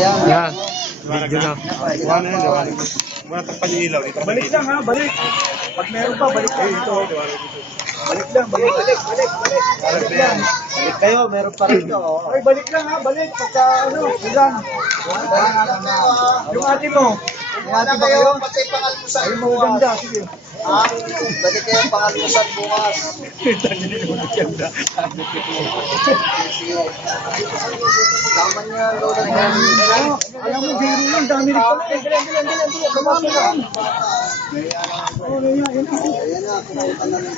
Yan. Video na. Wala na yun. Wala takpan yung ilaw. Balik lang ha, balik. Pag meron pa, balik lang dito. Balik lang, balik lang. Balik kayo, meron pa rin ito. Ay, balik lang ha, balik. Pagka ilan. Yung ate mo. Yung ate ba kayo? Pati pangalmusan Ay, maganda, sige. Balik kayo pangalmusan bukas. Tama niya, lola niya. Alam mo, zero lang, dami rin pala. Kamami lang. Ayan na, kumaita na rin.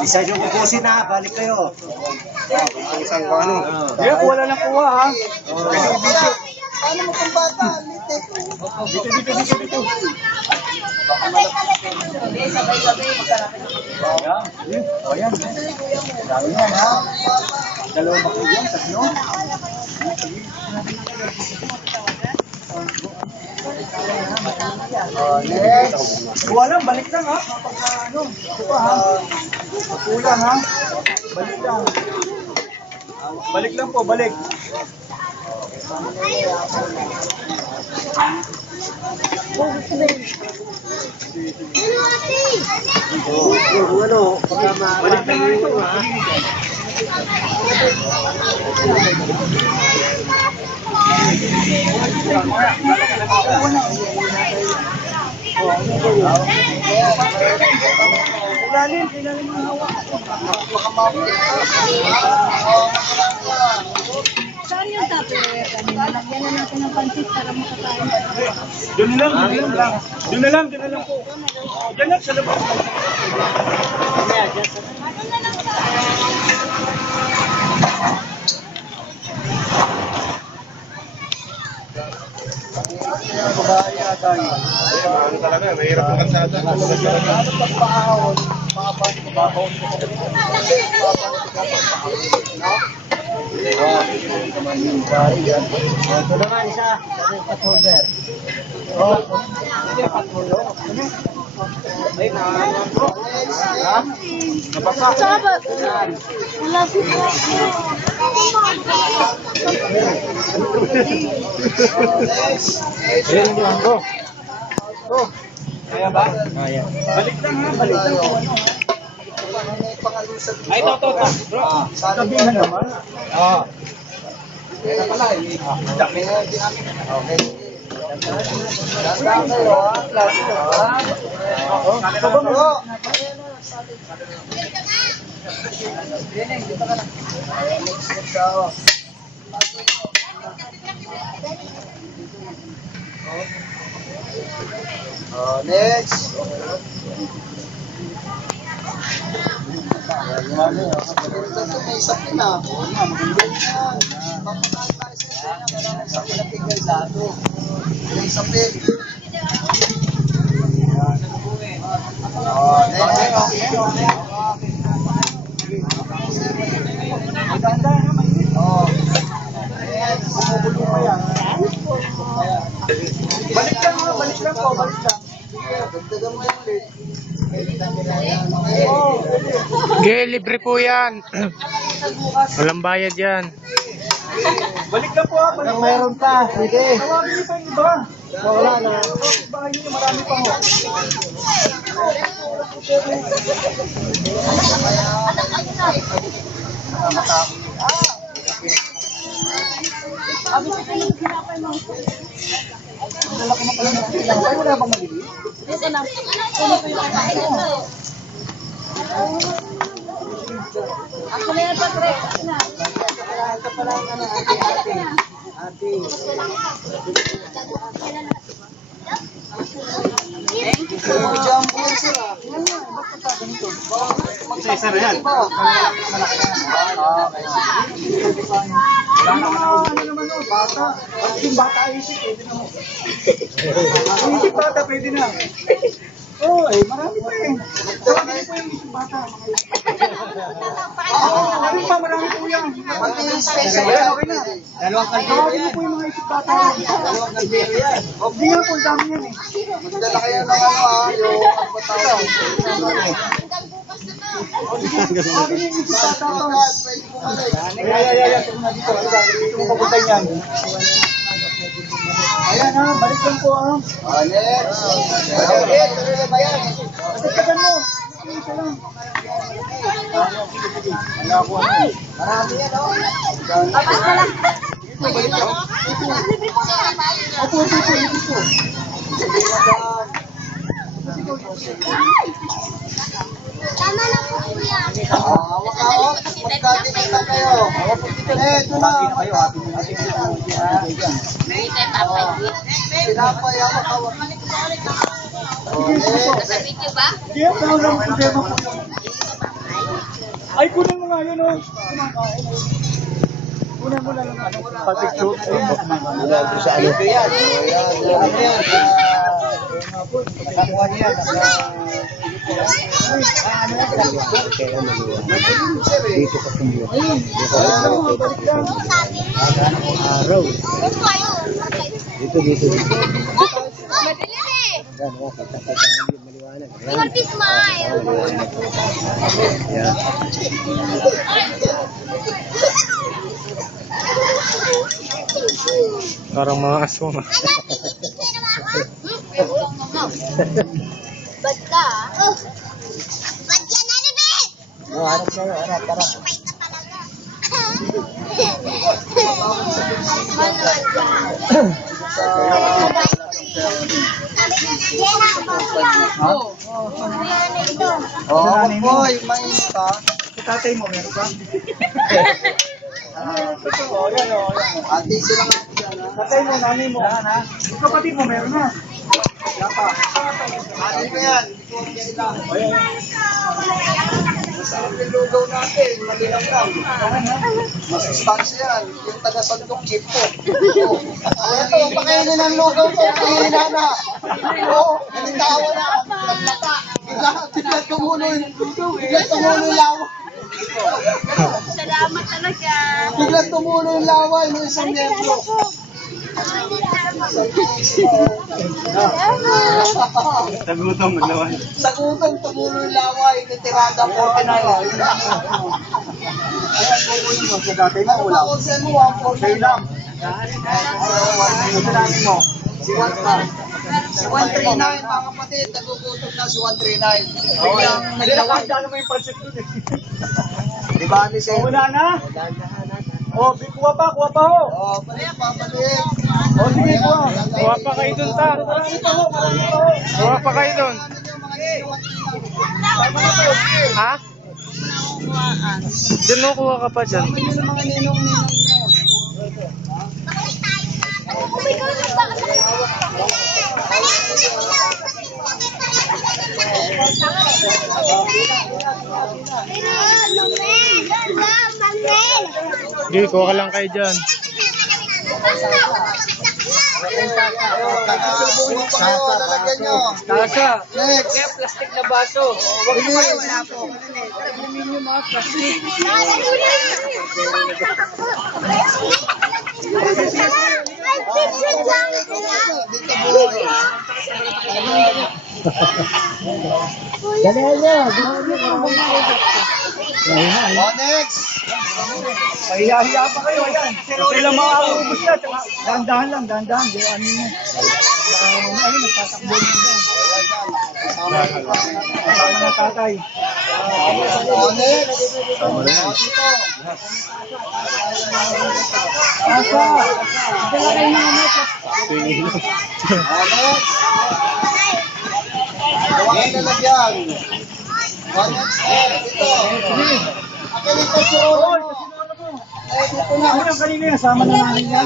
Isa yung kukusin na, balik kayo. Isang ko ano. Yeah, wala na kuha ha. Ano mo kung bata? Dito. Ayan. Dami yan ha. Dalawang bakit yan, tatlo. Kuha lang, balik lang ha. Kapag ano, ito pa ha. Kulang ha. Balik lang. Balik lang po, balik. Yung ano, Balik lang ito ha. Ilalim ang hawak. Saan yung tupper? Kanina, lagyan na natin ng pansit para makakain. Doon na lang po. Diyan lang sa labas. Ano talaga, mahirap ang kalsada. ito naman isa, patholder. Sabat! Wala si Ayan lang ko. Kaya ba? Kaya. Balik lang ha, balik lang po. Ay, ito. Bro, sabihan naman. Oo. Kaya pala, dami na ginamit. Okay. Ganda kayo ha, klase ko ha. Bro. Next. May isa din na. Papakain tayo sa isa na. Sa malapit kay Lado. May isa pin. Balik lang po, balik lang. Dagdagan mo yung ulit. Okay, libre po yan. Walang bayad yan. Balik lang po ha, balik lang. Meron pa, sige. Tawagin niyo pa yung iba. Wala na. Bahay niyo, marami pa ho. Ay, wala bang malili? Dito lang. Puno ko yung kakain ko. Ako na yan, Patrick. Ako na. Ito pala ang ano, ate. Jumbo yan sila. Isa na yan. Ano naman o, bata. At yung bata isip, pwede na mo. Isip bata, pwede na. Oo, marami pa eh. Marami po yung isang bata. Marami pa, marami po yan. Okay na. Dalawang kaldero Tawagin mo yan. po yung mga isang bata. Dalawang kaldero yan. Hindi nga po, ang dami yan eh. Magdala kayo ng yung pagkatao. Tawagin yung isang bata. Pwede bumalik. Ay. Ito na dito. Dito mo papuntan yan. Ayan ha, balik lang po ha. Next. Okay, tuloy na ba yan? Tagan mo. Isa lang. Wala ko ano. Marami yan, oh. Opo, ito. Tama na po kuya. Hawak-hawak. Magkakita kayo. Ito na. Pinapay, hawak-hawak. Video ba? Hindi, wala lang problema po yun. Ay, kunin mo nga yun oh. Kunin mo na lang ano. Pag-picture. Sa ano? Yan. Ano yan? Nakakuha niya. Dito ka kumlo. Balik lang. Araw. Dito. Madali eh. Yan, kita maliwanag. One piece smile. Yan. Parang mga aswang. Ba't ka? Ba't yan, Annabelle? Harap kayo, harap. Fight ka talaga. Manual ka. Oo, boy, mainit ka. Sa tatay mo, meron ba? Oo, yan o. Ate sila nga dyan, ha? Tatay mo, nanay mo. Yung kapatid mo, meron na. Wala pa. Ate ko yan. Hindi ko ang ganila. Masarap yung lugaw natin. Malinaw lang. Masustansya yan. Yung taga-sandok chip ko. Ito, pakainin ang lugaw ko. Pahina na. Oo, nalitawa na. Bigla tumulo yung laway. Salamat talaga. Bigla tumulo yung laway ng isang miyembro. Tagutom, maglawan. Sa gutom, tumulo yung laway. Nitirada 49. Ayan, kukunin mo. Sa tatay mo, wala. Pagkakonsen mo, Sa'yo 149. lang. Sa nanay mo. Si 139, mga kapatid, nagugutom na si 139. Biglang naglaway. Nagkakasya naman yung pancit dun eh. Di ba, ni Sir? Wala na? Oh, kuha pa ho. Oh, balik. Oh, sige, kuha. Kuha pa kayo dun, ta. Marami pa ho. Kuha pa kayo dun. Ha? Dun mo kuha ka pa dyan. Yung mga ninong-ninong nyo. Sige, kuha ka lang kayo dyan. Taga-subo pa kayo, lalagyan nyo. Tasa. Next. Plastic na baso. Bilis. Dito boy. Oh, next. Pahiya-hiya pa kayo. Ayan. Sila makakaubos yan. Dahan-dahan lang. Dahan-dahan. Ano nyo. Ayun, nagtatakbo nyo dyan. Kasama ng tatay. Oh, next. Oh, dito. Tasa. Dala kayo ng ano. Oh, next. Huwag lalagyan. Oh, next. Dito. Akin ito si Rolo. Oy, kasi ano mo. Eh, dito na. Ano kanina yan? Sama na namin yan.